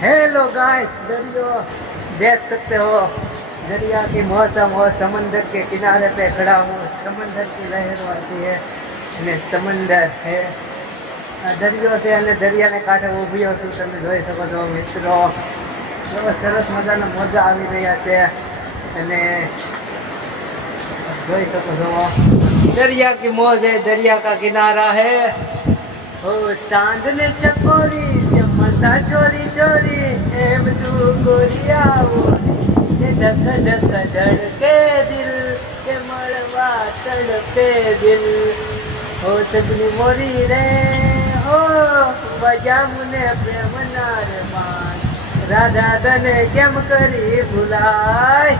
Hello guys दरियो देख सकते हो दरिया की मौसम और समंदर के किनारे पे खड़ा हूँ समंदर की लहर आती है અને સમંદર છે આ દરિયો છે અને દરિયાને કાંઠે ઊભી છું તમે જોઈ શકો છો મિત્રો બહુ સરસ મજાના મોજા આવી રહ્યા છે અને જોઈ શકો છો દરિયા की मौज है दरिया का किनारा है ओ चांद ने માં ચોરી ચોરી એમ તું ગોરી આવો. એ ધક ધક, ધડકે દિલ, કે મળવા તડપે દિલ. હો સગલી મોરી રે, હો બજામુ ને પ્રેમ ના રે માન. રાધા તને કેમ કરી ભૂલાય?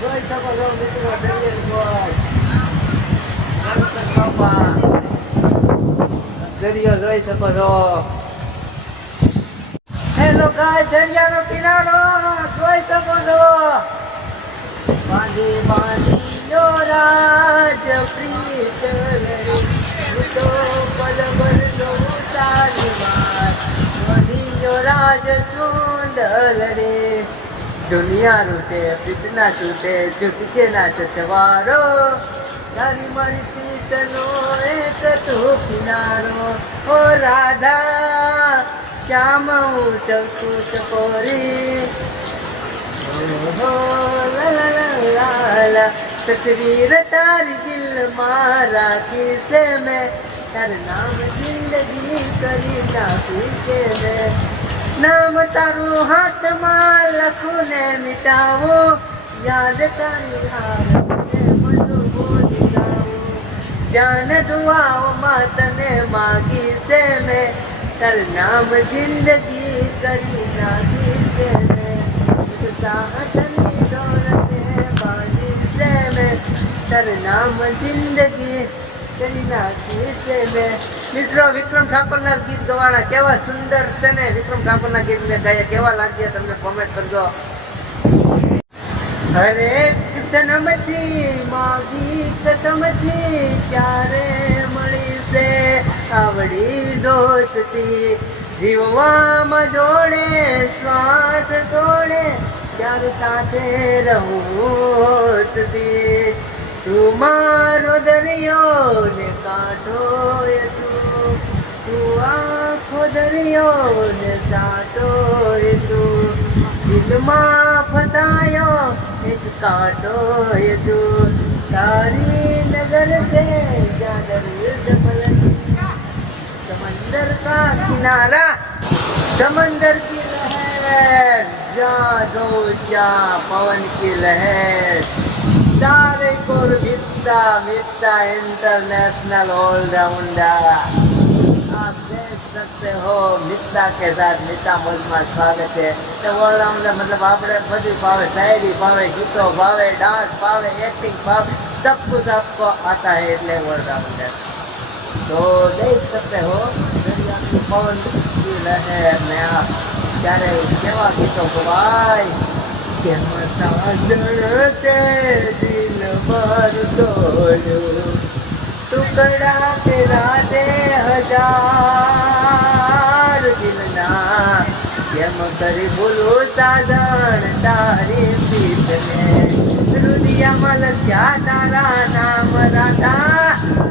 કોઈ ખબર હો મિત્રો દરિયલ કોઈ દરિયો જોઈ શકો છો. હેલો ગાય, દરિયાનો કિનારો, જોઈ શકો છો. બાંધી બાંધી નો રાજ, પ્રીત તો પલ પલ નો નો રાજ સુંદર રે દુનિયા રૂટે પ્રીતના છૂટે છૂટકે ના ચતવારો તારી મારી પ્રીતનો એક તું કિનારો. ઓ રાધા શ્યામ ચકું ચકોરી. તસવીર તારી દિલ મારા ખીસે મેં. તારું નામ જિંદગી કરી નાખી છે મેં. નામ તારું હાથમાં લખું ને મિટાવો. યાદ તારી હાર જાન દુઆઓમાં તને માગી છે મેં. તાર નામ જિંદગી કરી નાખી મિત્રો વિક્રમ ઠાકોરના ગીત ગવાના કેવા સુંદર છે ને વિક્રમ ઠાકોરના ગીત મેં ગાયા કેવા લાગ્યા તમને કોમેન્ટ કરજો. હરેક જન્મથી માગી કસમથી ક્યારે મળી છે આવડી દોસ્તી જીવવામાં જોડે શ્વાસ જોડે ત્યારે સાથે રહું તું મારો દરિયો ને કાંઠો તું. તું આખો દરિયો ને સાટો તું. દિલમાં ફસાયો એક કાંટો તું. તારી નગર से किनारा समंदर की लहर जहाँ दो जहाँ पवन की लहर सारे को मिलता मिलता इंटरनेशनल ऑलराउंडर आप देख सकते हो मित्ता के साथ मित्ता મોજમાં સ્વાગત છે તો ઓલરાઉન્ડર મતલબ આપણે બધું ભાવે શાયરી ભાવે ગીતો ભાવે ડાન્સ ભાવે એક્ટિંગ ભાવે सब कुछ आपको आता है એટલે ઓલરાઉન્ડર तो देख सकते हो દરિયાની પવનથી લહેર કે સમજ તે દિલ ભર તોડ્યું ટુકડા તેરા દે હજાર દિલના કેમ કરી ભૂલું સાધણ તારી પીતને રુદિયામાં તારા નામ રાધા.